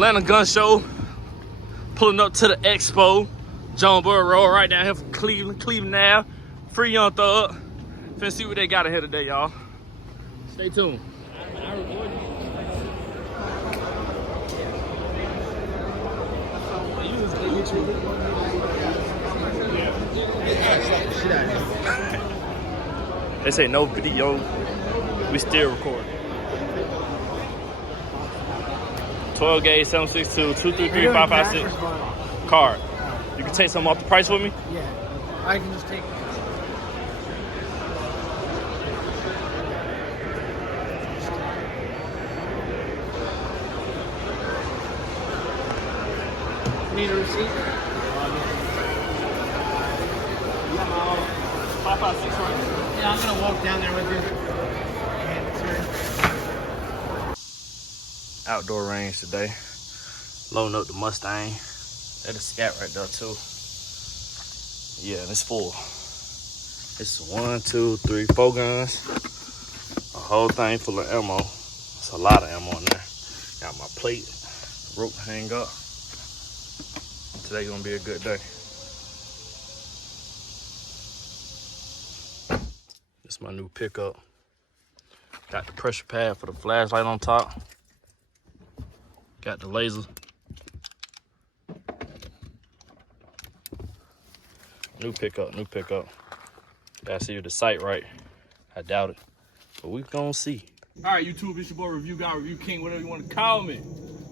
Atlanta Gun Show. Pulling up to the expo. John Burr Road right down here from Cleveland now. Free Young Thug. Finna see what they got in here today, y'all. Stay tuned. They say no video. We still recording. 12 gauge 762-233-556 card. You can take something off the price for me? Yeah, I can just take it. Need a receipt? You got my 556 right? Yeah, I'm gonna walk down there with you. Outdoor range today. Loading up the Mustang. That is scat right there too. Yeah, and it's full. It's 1, 2, 3, 4 guns. A whole thing full of ammo. It's a lot of ammo in there. Got my plate, rope hang up. Today gonna be a good day. This is my new pickup. Got the pressure pad for the flashlight on top. Got the laser. New pickup, new pickup. Gotta see if the sight right. I doubt it, but we gonna see. All right, YouTube, it's your boy Review Guy, Review King, whatever you want to call me.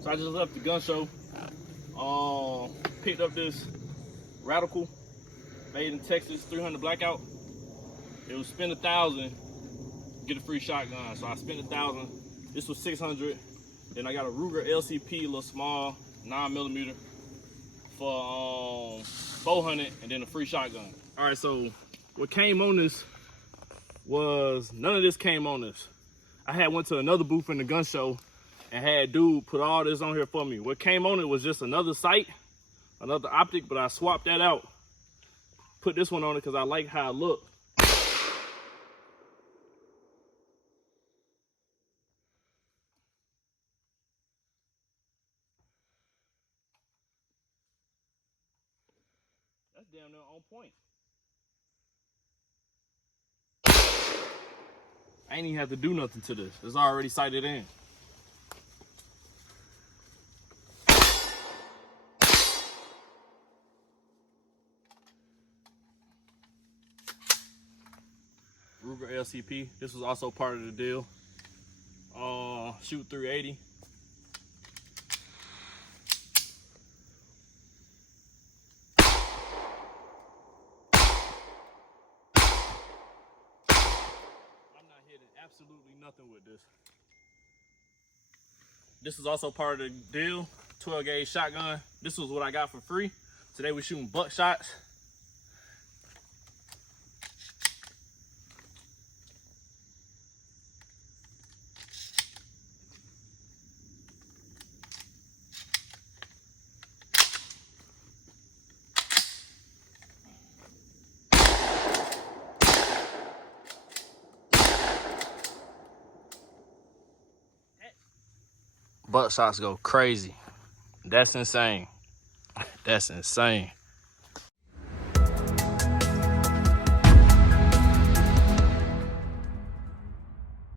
So I just left the gun show. Picked up this Radical, made in Texas, 300 Blackout. It was spend $1,000, get a free shotgun. So I spent $1,000. This was 600. Then I got a Ruger LCP, a little small, 9mm for 400, and then a free shotgun. All right, so what came on this was, none of this came on this. I had went to another booth in the gun show and had dude put all this on here for me. What came on it was just another sight, another optic, but I swapped that out. Put this one on it because I like how it looked. That's damn near on point. I ain't even have to do nothing to this. It's already sighted in. Ruger LCP. This was also part of the deal. Shoot 380. Absolutely nothing with this. This is also part of the deal. 12 gauge shotgun. This was what I got for free. Today we're shooting buckshots. Buckshots go crazy. That's insane. That's insane.